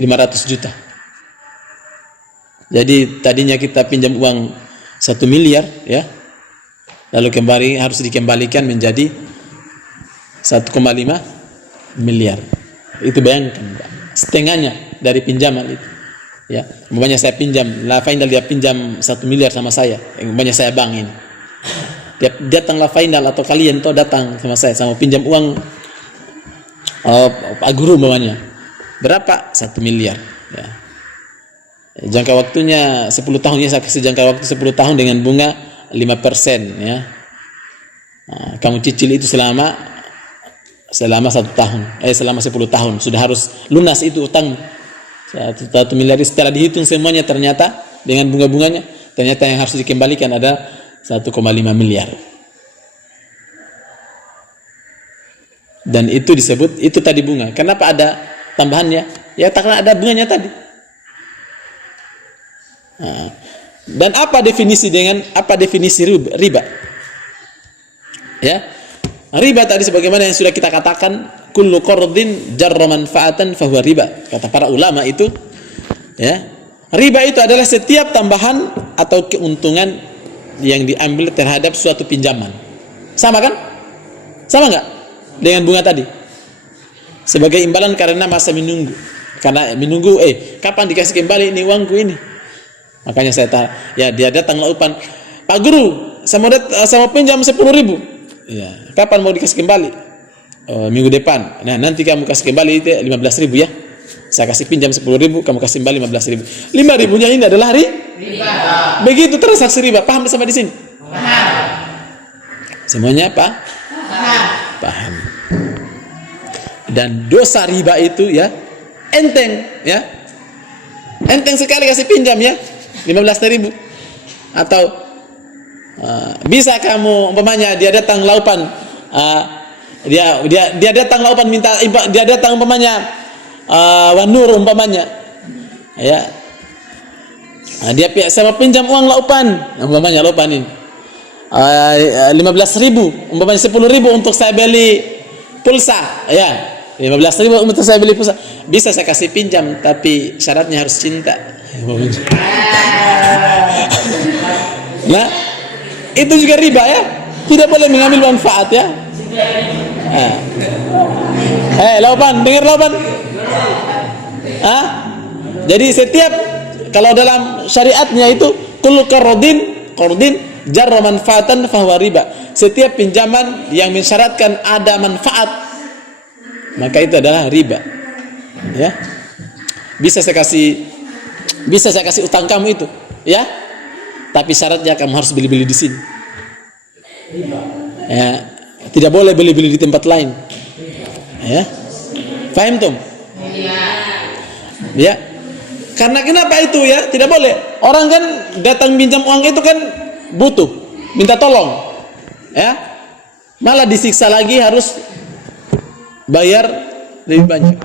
500 juta. Jadi tadinya kita pinjam uang 1 miliar, ya, lalu kembali harus dikembalikan menjadi 1,5 miliar. Itu bayangkan, Pak, setengahnya dari pinjaman itu, ya. Umpamanya saya pinjam, la final dia pinjam 1 miliar sama saya, umpamanya saya bank ini, dia datang la final atau kalian tuh datang sama saya sama pinjam uang Pak Guru umpamanya, berapa? 1 miliar, ya. Jangka waktunya 10 tahun, ya, saya kasih jangka waktu 10 tahun dengan bunga 5%, ya. Nah, kamu cicil itu selama 1 tahun, selama 10 tahun sudah harus lunas itu utang 1 miliar. Setelah dihitung semuanya ternyata dengan bunga-bunganya, ternyata yang harus dikembalikan ada 1,5 miliar. Dan itu disebut, itu tadi bunga. Kenapa ada tambahannya? Ya, karena ada bunganya tadi. Nah, dan apa definisi riba? Ya, riba tadi sebagaimana yang sudah kita katakan, kullu qardin jarra manfaatan fahuwa riba. Kata para ulama itu, ya, riba itu adalah setiap tambahan atau keuntungan yang diambil terhadap suatu pinjaman. Sama kan? Sama enggak dengan bunga tadi? Sebagai imbalan karena masa menunggu. Karena menunggu, kapan dikasih kembali ini uangku ini? Makanya ya, dia datang laupan, Pak Guru, saya mau pinjam 10.000. Ya, kapan mau dikasih kembali? minggu depan. Nah, nanti kamu kasih kembali itu 15.000 ya. Saya kasih pinjam 10.000, kamu kasih kembali 15.000. 5.000-nya ini adalah riba. Begitu transaksi riba. Paham sampai di sini? Paham. Semuanya apa? Paham. Dan dosa riba itu ya enteng ya. Enteng sekali kasih pinjam ya 15.000. Atau bisa kamu umpamanya dia datang laupan dia datang laupan minta dia datang umpamanya Wanur umpamanya ya. Dia sama pinjam uang laupan umpamanya laupan ini 15.000 umpamanya 10.000 untuk saya beli pulsa ya. 15.000 untuk saya beli pulsa, bisa saya kasih pinjam, tapi syaratnya harus cinta. Nah, itu juga riba ya, tidak boleh mengambil manfaat ya. Laupan, dengar laupan? Jadi setiap kalau dalam syariatnya itu kullu qardin jarra manfaatan fahuwa riba. Setiap pinjaman yang mensyaratkan ada manfaat maka itu adalah riba. Ya. Bisa saya kasih utang kamu itu, ya. Tapi syaratnya kamu harus beli-beli di sini. Ya. Tidak boleh beli-beli di tempat lain. Ya. Paham tuh? Ya. Karena kenapa itu ya? Tidak boleh. Orang kan datang pinjam uang itu kan butuh, minta tolong. Ya. Malah disiksa lagi harus bayar lebih banyak.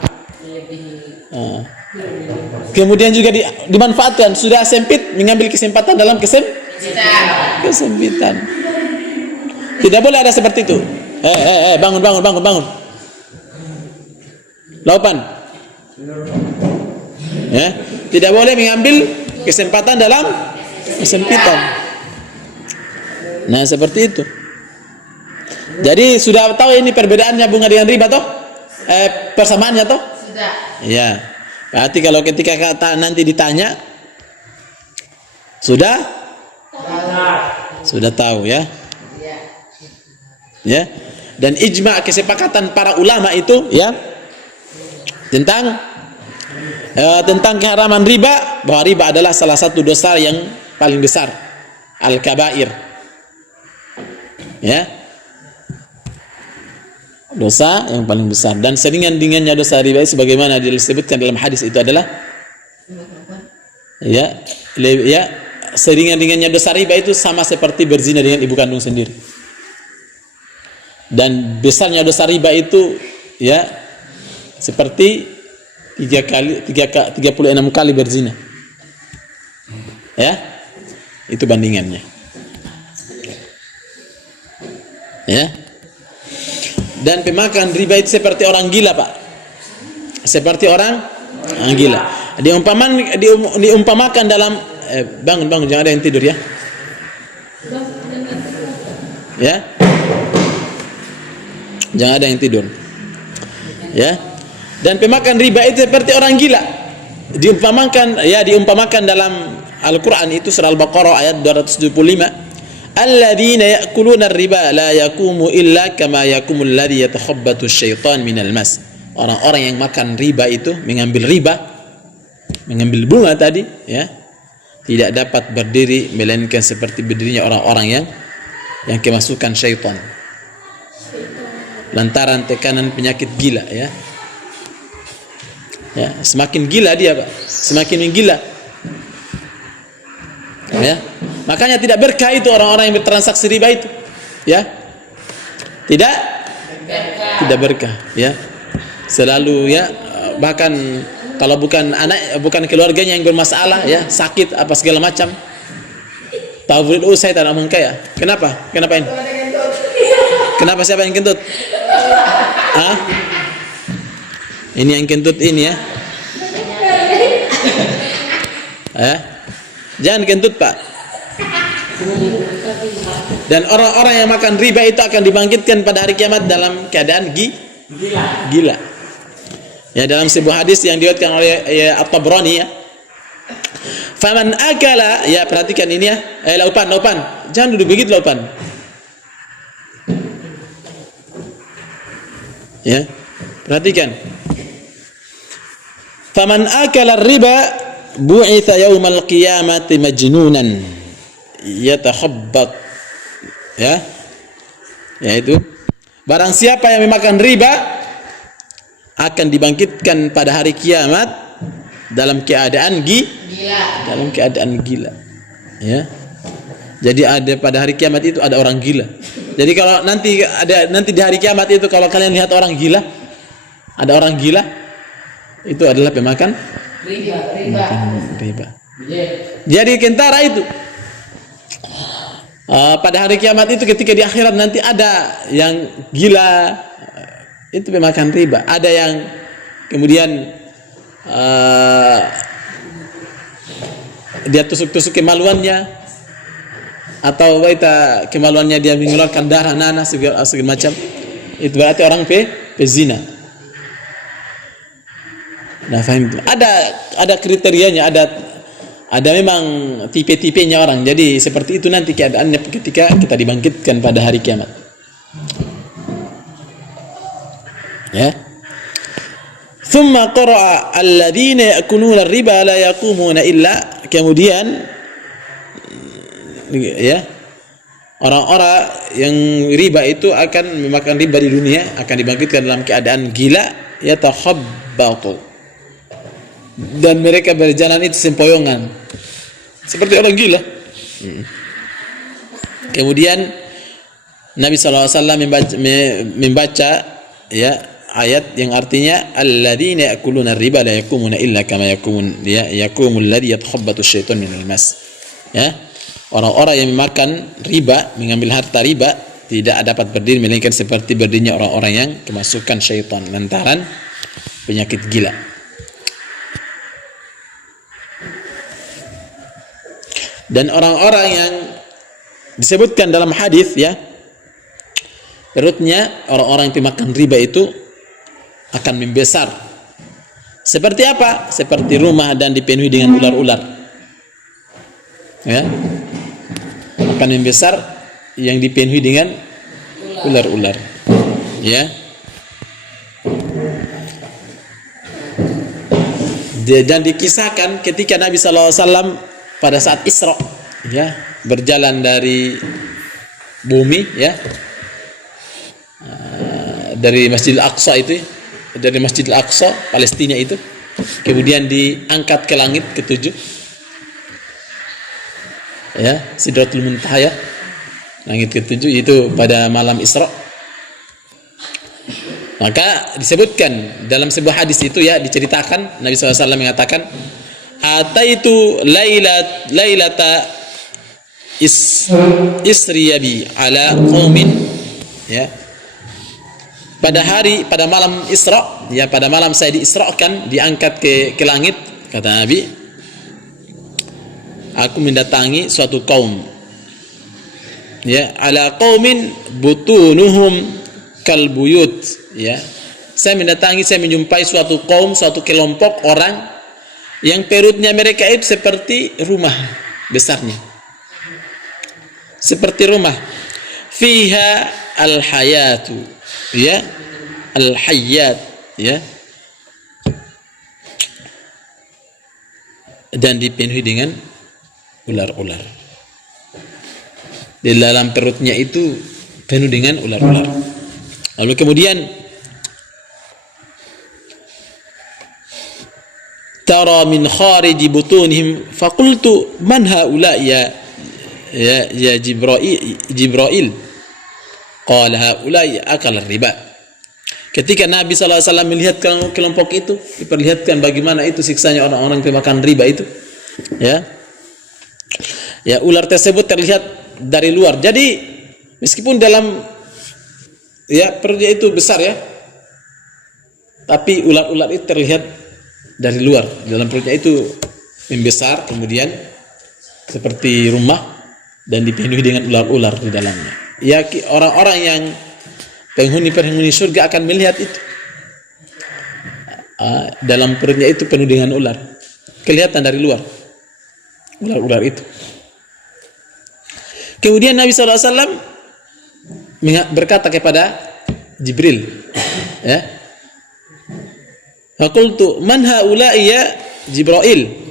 Kemudian juga dimanfaatkan, sudah sempit mengambil kesempatan dalam kesempitan. Tidak boleh ada seperti itu. Bangun. Laupan. Ya, tidak boleh mengambil kesempatan dalam kesempitan. Nah, seperti itu. Jadi sudah tahu ini perbedaannya bunga dengan riba toh? Persamaannya toh? Sudah. Ya. Berarti kalau ketika kata nanti ditanya sudah tahu ya. Ya. Dan ijma kesepakatan para ulama itu ya tentang keharaman riba, bahwa riba adalah salah satu dosa yang paling besar, al-kabair. Ya. Dosa yang paling besar, dan seringan-ringannya dosa riba sebagaimana disebutkan dalam hadis itu adalah seringan-ringannya dosa riba itu sama seperti berzina dengan ibu kandung sendiri. Dan besarnya dosa riba itu ya seperti 36 kali berzina. Ya. Itu bandingannya. Ya. Dan pemakan riba itu seperti orang gila, Pak. Seperti orang gila. Diumpamakan dalam bangun, jangan ada yang tidur ya. Ya. Jangan ada yang tidur. Ya. Dan pemakan riba itu seperti orang gila. Diumpamakan dalam Al-Qur'an itu surah Al-Baqarah ayat 275. Alladzina ya'kuluna ar-riba la yaqumu illa kama yaqumul ladzi yatakhabbathu asy-syaitan minal mas. Orang-orang yang makan riba itu mengambil bunga tadi ya, tidak dapat berdiri melainkan seperti berdirinya orang-orang yang kemasukan syaitan. Lantaran tekanan penyakit gila ya. Ya, semakin gila dia, Pak. Semakin menggila. Ya. Makanya tidak berkah itu orang-orang yang bertransaksi riba itu. Ya. Tidak berkah, ya. Selalu ya, bahkan kalau bukan keluarganya yang bermasalah ya, sakit apa segala macam. Tahu saya tak ngomong kaya. Kenapa ini? Kenapa siapa yang kentut? Ini yang kentut ini ya. Jangan kentut, Pak. Dan orang-orang yang makan riba itu akan dibangkitkan pada hari kiamat dalam keadaan gila. Ya, dalam sebuah hadis yang diriwayatkan oleh At-Tabrani ya. Faman akala, ya perhatikan ini ya. Laupan. Jangan duduk begitu laupan. Ya, perhatikan. Faman akala riba bu'itha yaumal qiyamati majnunan yatakhabbat. Ya. Yaitu barang siapa yang memakan riba akan dibangkitkan pada hari kiamat dalam keadaan gila. Ya. Jadi ada pada hari kiamat itu ada orang gila. Jadi kalau nanti di hari kiamat itu kalau kalian lihat orang gila, ada orang gila itu adalah pemakan riba. Jadi kentara itu pada hari kiamat itu ketika di akhirat nanti ada yang gila itu pemakan riba, ada yang kemudian dia tusuk-tusuk kemaluannya atau kemaluannya dia mengeluarkan darah nanah segala macam, itu berarti orang pezina. Nah, faham? Ada kriterianya, ada memang tipe-tipenya orang. Jadi seperti itu nanti keadaannya ketika kita dibangkitkan pada hari kiamat. Ya. Thumma qara'a alladhina ya'kuluna ar-riba la yaqumuna illa, kemudian ya, orang-orang yang riba itu akan memakan riba di dunia akan dibangkitkan dalam keadaan gila, yatakhabbatu, dan mereka berjalan itu sempoyongan seperti orang gila. Kemudian Nabi SAW membaca ya ayat yang artinya alladzina ya'kuluna riba la yaqumuna illa kama yaqumul ladzi yatakhabbatu asy-syaitanu minal mas. Ya, orang-orang yang memakan riba, mengambil harta riba, tidak dapat berdiri melainkan seperti berdirinya orang-orang yang kemasukan syaitan lantaran penyakit gila. Dan orang-orang yang disebutkan dalam hadis, ya, perutnya orang-orang yang pemakan riba itu akan membesar. Seperti apa? Seperti rumah dan dipenuhi dengan ular-ular. Ya, akan membesar yang dipenuhi dengan ular-ular. Ya. Dan dikisahkan ketika Nabi SAW pada saat Isra, ya, berjalan dari bumi, ya, dari Masjidil Aqsa itu, dari Masjidil Aqsa Palestina itu, kemudian diangkat ke langit ketujuh, ya, Sidratul Muntaha, ya, langit ketujuh itu pada malam Isra. Maka disebutkan dalam sebuah hadis itu, ya, diceritakan Nabi SAW mengatakan, ataitu lailata isriyabi ala qaumin, ya, pada malam Isra, ya, pada malam saya diisrakan, diangkat ke langit, kata Nabi, aku mendatangi suatu kaum, ya, ala qaumin butunuhum kalbuyut, ya, saya menjumpai suatu kaum, suatu kelompok orang yang perutnya mereka itu seperti rumah besarnya, seperti rumah, fiha al-hayatu, ya, al-hayyat, ya, dan dipenuhi dengan ular-ular. Di dalam perutnya itu penuh dengan ular-ular. Lalu kemudian tara min khariji butunihim faqultu man haula ya Jibril qala haula akal riba. Ketika Nabi SAW melihat kelompok itu, diperlihatkan bagaimana itu siksanya orang-orang pemakan riba itu, ya, ya, ular tersebut terlihat dari luar. Jadi meskipun dalam, ya, perutnya itu besar, ya, tapi ular-ular itu terlihat dari luar. Dalam perutnya itu membesar, kemudian seperti rumah dan dipenuhi dengan ular-ular di dalamnya. Ya, orang-orang yang penghuni surga akan melihat itu. Dalam perutnya itu penuh dengan ular. Kelihatan dari luar ular-ular itu. Kemudian Nabi SAW berkata kepada Jibril. Ya. Faqultu man haula'i ya Jibril?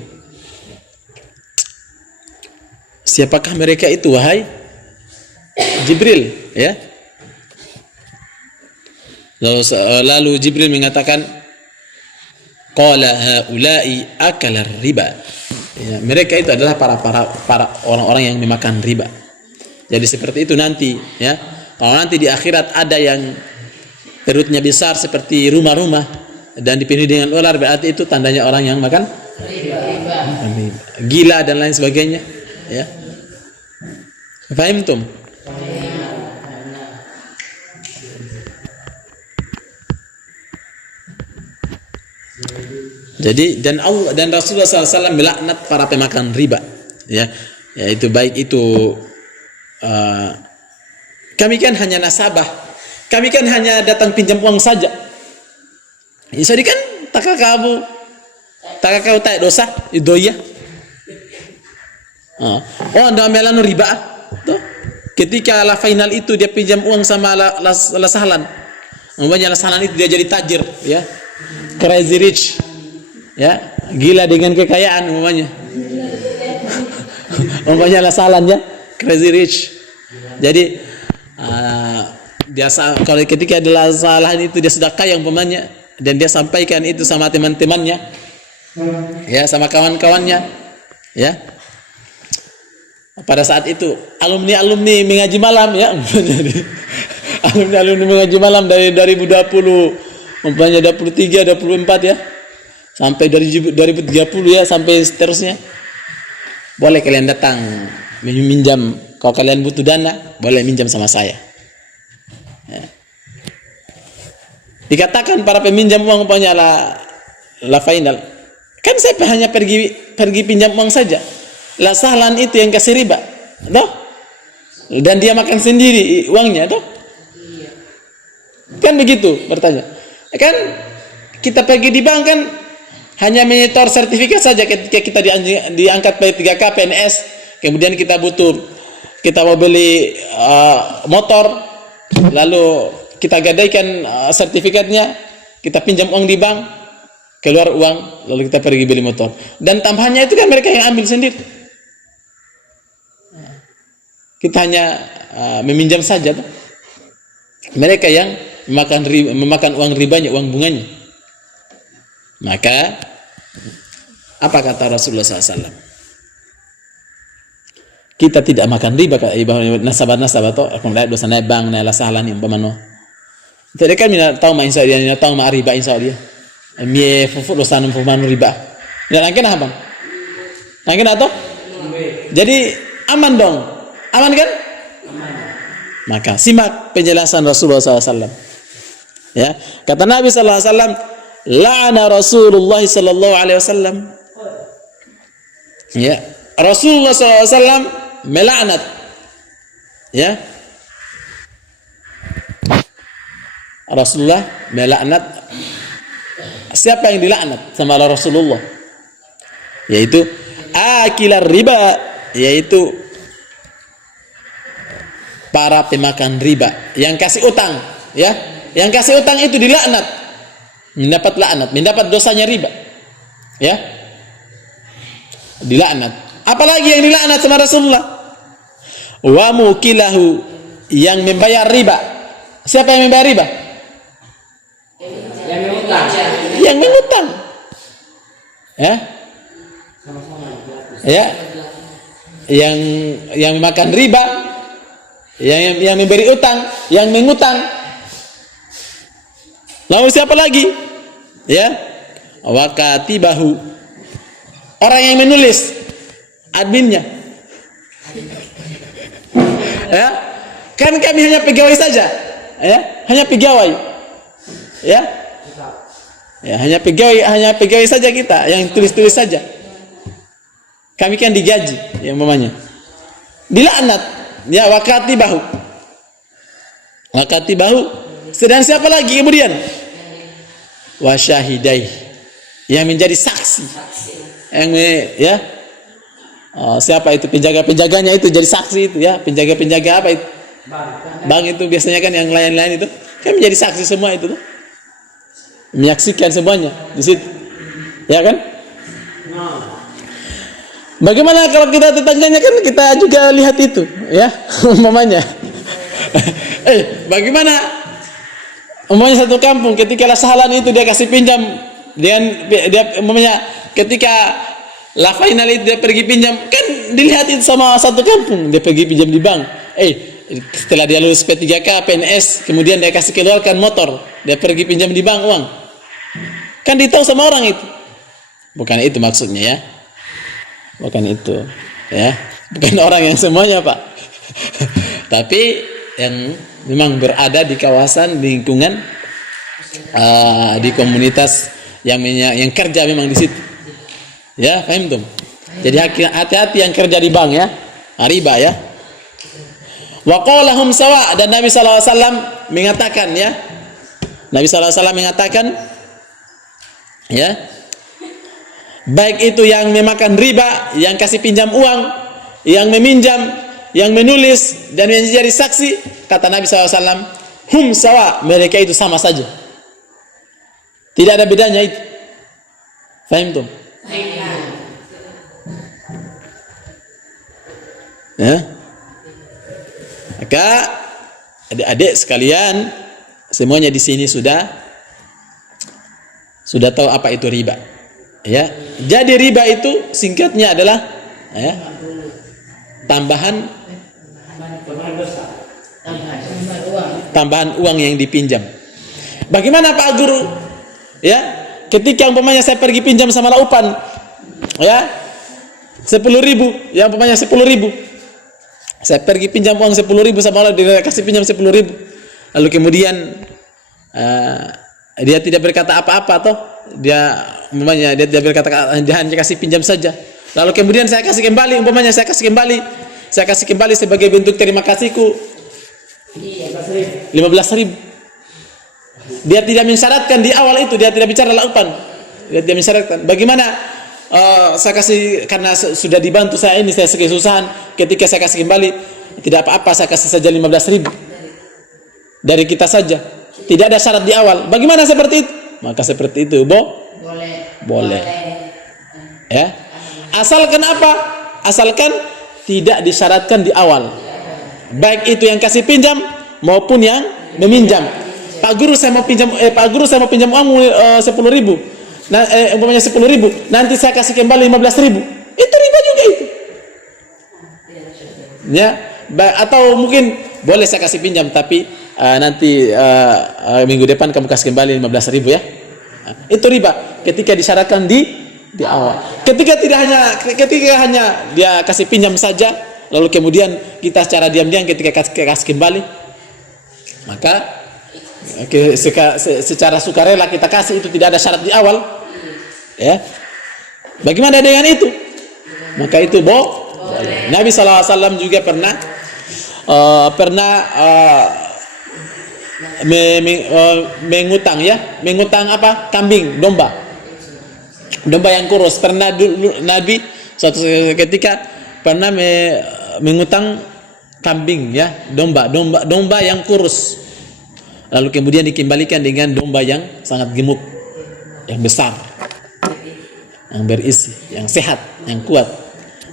Siapakah mereka itu wahai Jibril, ya? Lalu Jibril mengatakan qala haula'i akalar riba. Ya, mereka itu adalah para orang-orang yang memakan riba. Jadi seperti itu nanti, ya. Kalau nanti di akhirat ada yang perutnya besar seperti rumah-rumah dan dipenuhi dengan ular, berarti itu tandanya orang yang makan gila dan lain sebagainya, ya. Fahimtum? Jadi dan Allah dan Rasulullah SAW melaknat para pemakan riba, ya, yaitu baik itu kami kan hanya nasabah, kami kan hanya datang pinjam uang saja. Jadi kan tak kau tak dosa itu ya. Oh, anda melanu riba tuh. Ketika la final itu dia pinjam uang sama la Sahlan. Umpamanya la Sahlan itu dia jadi tajir, ya. Crazy rich. Ya, gila dengan kekayaan umpamanya. Umpamanya la Sahlan ya, crazy rich. Jadi biasa kalau ketika adalah Sahlan itu dia sudah kaya umpamanya dan dia sampaikan itu sama teman-temannya, ya, sama kawan-kawannya, ya. Pada saat itu alumni mengaji malam, ya. alumni mengaji malam dari 2020 umpamanya 23 24 ya sampai dari 2030 ya sampai seterusnya, boleh kalian datang meminjam. Kalau kalian butuh dana boleh minjam sama saya, ya. Dikatakan para peminjam uang umpamanya la final kan saya hanya pergi pinjam uang saja. La Sahlan itu yang kasih riba, toh? Dan dia makan sendiri uangnya, toh? Kan begitu bertanya. Kan kita pergi di bank kan hanya menyetor sertifikat saja ketika kita diangkat P3K PNS, kemudian kita mau beli motor, lalu kita gadaikan sertifikatnya, kita pinjam uang di bank, keluar uang, lalu kita pergi beli motor. Dan tambahannya itu kan mereka yang ambil sendiri. Kita hanya meminjam saja, toh. Mereka yang memakan uang ribanya, uang bunganya. Maka apa kata Rasulullah SAW? Kita tidak makan riba, nasabah toh. Kalau naik dosa naik bank, naik la Sahlan yang pemano. Tidak kan mina tahu ma insya dia tahu ma riba insya dia. Mie fufu dosa nam pemano riba. Tidak angken apa? Angken atau? Jadi aman dong. Aman kan? Aman. Maka simak penjelasan Rasulullah SAW. Ya, kata Nabi SAW, la'ana Rasulullah SAW. Ya, Rasulullah SAW melaknat. Ya, Rasulullah melaknat. Siapa yang dilaknat sama Rasulullah? Yaitu akilar riba, yaitu para pemakan riba yang kasih utang, ya, yang kasih utang itu dilaknat, mendapat dosanya riba, ya, dilaknat. Apalagi yang dilaknat sama Rasulullah? Wa mukilahu, yang membayar riba. Siapa yang membayar riba? Yang mengutang, ya, ya, yang makan riba, yang memberi utang, yang mengutang. Lalu siapa lagi? Ya, wakatibahu, orang yang menulis, adminnya. Ya, kan kami hanya pegawai saja, ya, hanya pegawai, ya, ya, hanya pegawai saja kita, yang tulis saja. Kami kan digaji, yang mamanya. Dilaknat. Ya, wakatibahu. Sedang siapa lagi kemudian? Wasyahidai, yang menjadi saksi. Yang ya. Siapa itu penjaga-penjaganya itu jadi saksi itu, ya. Penjaga-penjaga apa itu? Bank itu biasanya kan yang lain-lain itu. Kan menjadi saksi semua itu tuh. Menyaksikan semuanya di situ. Ya kan? Bagaimana kalau kita tetangganya, kan kita juga lihat itu, ya, umpamanya. Bagaimana umpamanya satu kampung ketika sahalan itu dia kasih pinjam, dia umpamanya ketika la final itu dia pergi pinjam, kan dilihat itu sama satu kampung, dia pergi pinjam di bank. Setelah dia lulus P3K, PNS, kemudian dia kasih keluarkan motor, dia pergi pinjam di bank uang. Kan ditahu sama orang itu. Bukan itu maksudnya, ya. Bukan itu, ya. Bukan orang yang semuanya, Pak. Tapi yang memang berada di kawasan lingkungan, di komunitas yang kerja memang di situ. Ya, paham tuh. Jadi hati-hati yang kerja di bank, ya. Riba, ya. Wa qalahum sawa, dan Nabi sallallahu alaihi wasallam mengatakan, ya. Nabi sallallahu alaihi wasallam mengatakan, ya. Baik itu yang memakan riba, yang kasih pinjam uang, yang meminjam, yang menulis, dan yang jadi saksi, kata Nabi SAW, hum sawa, mereka itu sama saja. Tidak ada bedanya itu. Faham tuh? Ya. Maka adik-adik sekalian, semuanya di sini sudah tahu apa itu riba. Ya, jadi riba itu singkatnya adalah, ya, tambahan uang yang dipinjam. Bagaimana Pak Guru? Ya, ketika umpamanya saya pergi pinjam sama laupan, ya, 10.000, yang umpamanya 10.000, saya pergi pinjam uang 10.000 sama Allah, dia kasih pinjam 10.000, lalu kemudian dia tidak berkata apa-apa, toh dia berkata, dia hanya kasih pinjam saja. Lalu kemudian saya kasih kembali, umpamanya saya kasih kembali sebagai bentuk terima kasihku 15.000. Dia tidak mensyaratkan di awal itu, dia tidak bicara laupan, dia tidak mensyaratkan. Bagaimana saya kasih, karena sudah dibantu saya ini, saya kesusahan, ketika saya kasih kembali tidak apa-apa, saya kasih saja 15.000 dari kita saja, tidak ada syarat di awal. Bagaimana seperti itu? Maka seperti itu boleh. Ya. Asalkan apa? Asalkan tidak disyaratkan di awal. Baik itu yang kasih pinjam maupun yang meminjam. Pak Guru saya mau pinjam uang 10.000. Nah, umpamanya 10.000, nanti saya kasih kembali 15.000. Itu riba juga itu. Ya, atau mungkin boleh saya kasih pinjam, tapi nanti minggu depan kamu kasih kembali 15.000, ya. Itu riba ketika disyaratkan di awal. Ketika hanya dia kasih pinjam saja, lalu kemudian kita secara diam-diam ketika kasih kembali, maka secara sukarela kita kasih, itu tidak ada syarat di awal, ya. Bagaimana dengan itu? Maka itu boleh. Nabi SAW juga pernah mengutang, ya, mengutang apa? Kambing, domba yang kurus. Pernah dulu Nabi suatu ketika pernah mengutang kambing, ya, domba yang kurus, lalu kemudian dikembalikan dengan domba yang sangat gemuk, yang besar, yang berisi, yang sehat, yang kuat.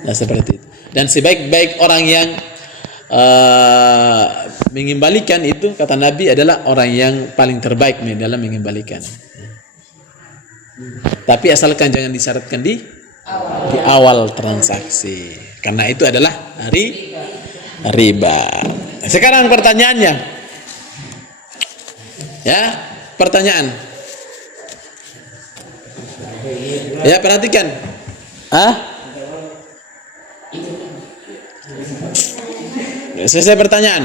Nah, seperti itu. Dan sebaik-baik orang yang mengembalikan itu, kata Nabi, adalah orang yang paling terbaik dalam mengembalikan. Tapi asalkan jangan disyaratkan di awal transaksi, karena itu adalah riba. Sekarang pertanyaannya, ya, pertanyaan, ya, perhatikan. Selesai pertanyaan.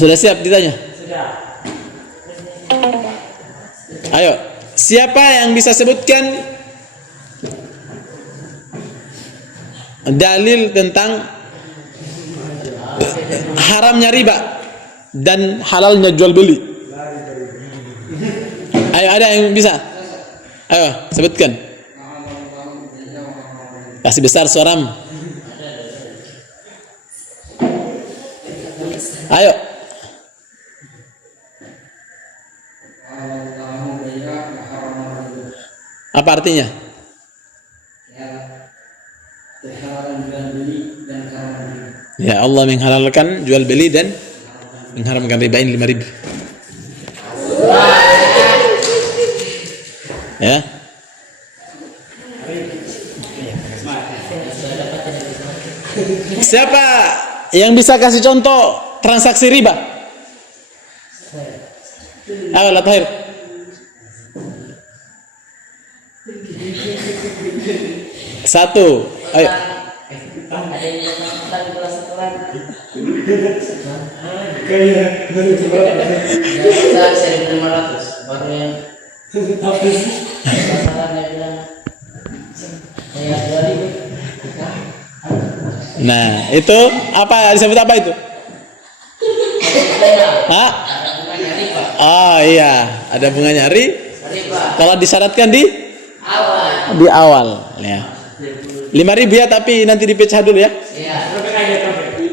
Sudah siap ditanya? Sudah. Ayo, siapa yang bisa sebutkan dalil tentang haramnya riba dan halalnya jual beli? Ayo, ada yang bisa? Ayo, sebutkan. Kasih besar suaramu. Ayo. Apa artinya? Ya, Allah menghalalkan jual beli dan mengharamkan riba. Ini 5.000. Ya. Siapa yang bisa kasih contoh transaksi riba? Ayo, Tahir. Satu. Ayo. Nah, itu apa? Disebut apa itu? Hah? Oh iya, ada bunganya kalau disyaratkan di awal ya. 5.000 ya, tapi nanti dipecah dulu ya.